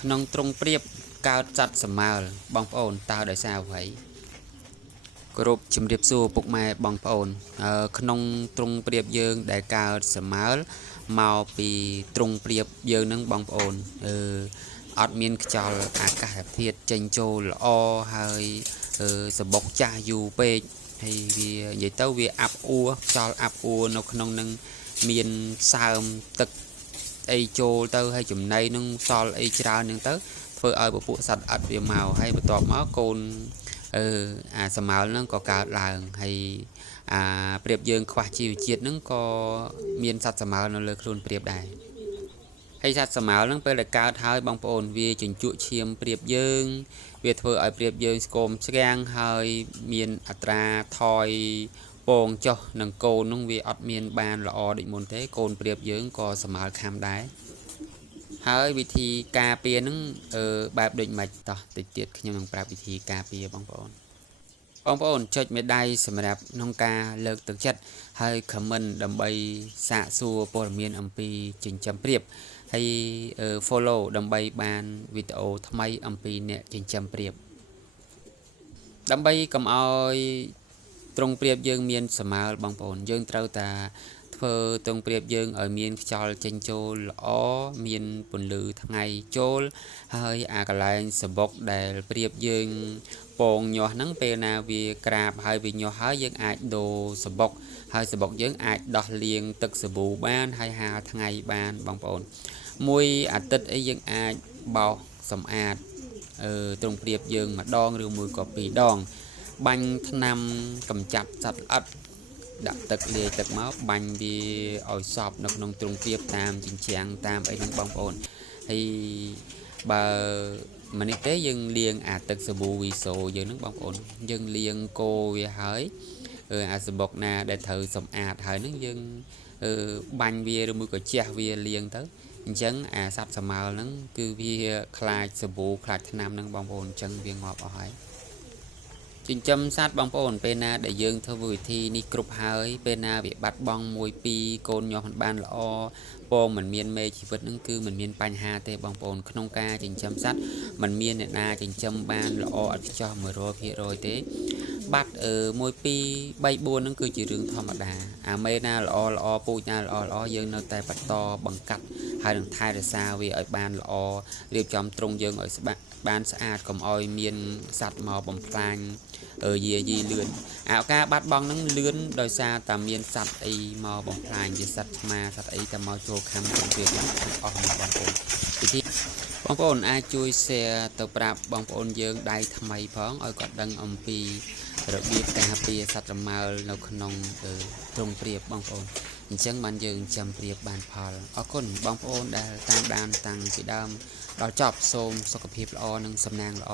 ក្នុងទ្រង់ព្រៀបកើតចាត់សម្មើលបងប្អូនតើដោយសារអ្វីគោរពជំរាបសួរពុកម៉ែបងប្អូនក្នុងទ្រង់ព្រៀបយើងដែលកើតសម្មើលមកពីទ្រង់ព្រៀបយើងនឹងបងប្អូនអត់មានខ្យល់អាកាសធាតុចេញចូលល្អហើយសបុកចាស់យូរពេកហើយវានិយាយទៅវាអាប់អួរខ្យល់អាប់អួរនៅក្នុងនឹងមានសើមទឹកអីចូលទៅហើយចំណីនឹងសល់អីច្រើននឹងទៅធ្វើឲ្យពពួកសត្វអត់វាមកហើយបន្ទាប់មកកូនអាសម្មើលហ្នឹងក៏កើតឡើងហើយព្រៀបយើងខ្វះជីវជាតិហ្នឹងក៏មានសត្វសម្មើលនៅលើខ្លួនព្រៀបដែរហើយសត្វសម្មើលហ្នឹងពេលដែលកើតហើយបងប្អូនវាជញ្ជក់ឈាមព្រៀបយើងវាធ្វើឲ្យព្រៀបយើងស្គមស្គាំងហើយមានអត្រាថយពងចុះនឹងកូនហ្នឹងវាអត់មានបានល្អដូចមុនទេកូនព្រៀបយើងក៏សម្មើលខាំដែរហើយវិធីការពារហ្នឹងបែបដូចម៉េចតោះតិចទៀតខ្ញុំនឹងប្រាប់វិធីការពារបងប្អូនចុចមេដៃសម្រាប់ក្នុងការលើកទឹកចិត្តហើយ comment ដើម្បីសាកសួរព័ត៌មានអំពីចិញ្ចឹមព្រៀបហើយ follow ដើម្បីបានវីដេអូថ្មីអំពីអ្នកចិញ្ចឹមព្រៀបដើម្បីកុំឲ្យទ្រង់ព្រៀបយើងមានសម្មើលបងប្អូនយើងត្រូវតែធ្វើទ្រង់ព្រៀបយើងឲ្យមានខ្យល់ចេញចូលល្អមានពន្លឺថ្ងៃចូលហើយអាកន្លែងសបុកដែលព្រៀបយើងពងញាស់ហ្នឹងពេលណាវាក្រាបហើយវាញាស់ហើយយើងអាចដូរសបុកហើយសបុកយើងអាចដោះលាងទឹកសាប៊ូបានហើយហាលថ្ងៃបានបងប្អូនមួយអាទិត្យអីយើងអាចបោសសម្អាតទ្រង់ព្រៀបយើងម្ដងឬមួយក៏ពីរដងបាញ់ថ្នាំកម្ចាត់សត្វល្អិតដាក់ទឹកលាយទឹកមកបាញ់វាឲ្យសប់នៅក្នុងទ្រង់ព្រៀបតាមជញ្ជាំងតាមអីហ្នឹងបងប្អូនហើយបើមិននេះទេយើងលាងអាទឹកសាប៊ូវីសូយើងហ្នឹងបងប្អូនយើងលាងកូរវាហើយអាសបុកណាដែលត្រូវសម្អាតហើយហ្នឹងយើងបាញ់វាឬមួយក៏ជះវាលាងទៅអញ្ចឹងអាសត្វសម្មើលហ្នឹងគឺវាខ្លាចសាប៊ូខ្លាចថ្នាំហ្នឹងបងប្អូនអញ្ចឹងវាងាប់អស់ហើយចិញ្ចឹមសត្វបងប្អូនពេលណាដែលយើងធ្វើវិធីនេះគ្រប់ហើយពេលណាវាបាត់បង់មួយពីរកូនញាស់មិនបានល្អពងមិនមានមេជីវិតហ្នឹងគឺមិនមានបញ្ហាទេបងប្អូនក្នុងការចិញ្ចឹមសត្វมันមានអ្នកណាចិញ្ចឹមបានល្អឥតខ្ចោះ 100% ទេបាត់1 2 3 4ហ្នឹងគឺជារឿងធម្មតាអាមេណាល្អពូជណាល្អយើងនៅតែបន្តបង្កាត់ហើយនឹងថែរក្សាវាឲ្យបានល្អរៀបចំទ្រុងយើងឲ្យបានស្អាតកុំឲ្យមានសត្វមកបំផ្លាញយាយីលឿនអាការបាត់បង់ហ្នឹងលឿនដោយសារតែមានសត្វអីមកបំផ្លាញជាសត្វឆ្មាសត្វអីតែមកចូលខំក្នុងពេលហ្នឹងអស់មកបងប្អូនវិធីបងប្អូនអាចជួយ share ទៅប្រាប់បងប្អូនយើងដៃថ្មីផងឲ្យគាត់ដឹងអំពីរបៀបការពារសត្វរមើលនៅក្នុងទ្រង់ព្រៀបបងប្អូនអញ្ចឹងបានយើងចាំព្រៀបបានផលអរគុណបងប្អូនដែលតាមដានតាំងពីដើមដល់ចប់សូមសុខភាពល្អនិងសំណាងល្អ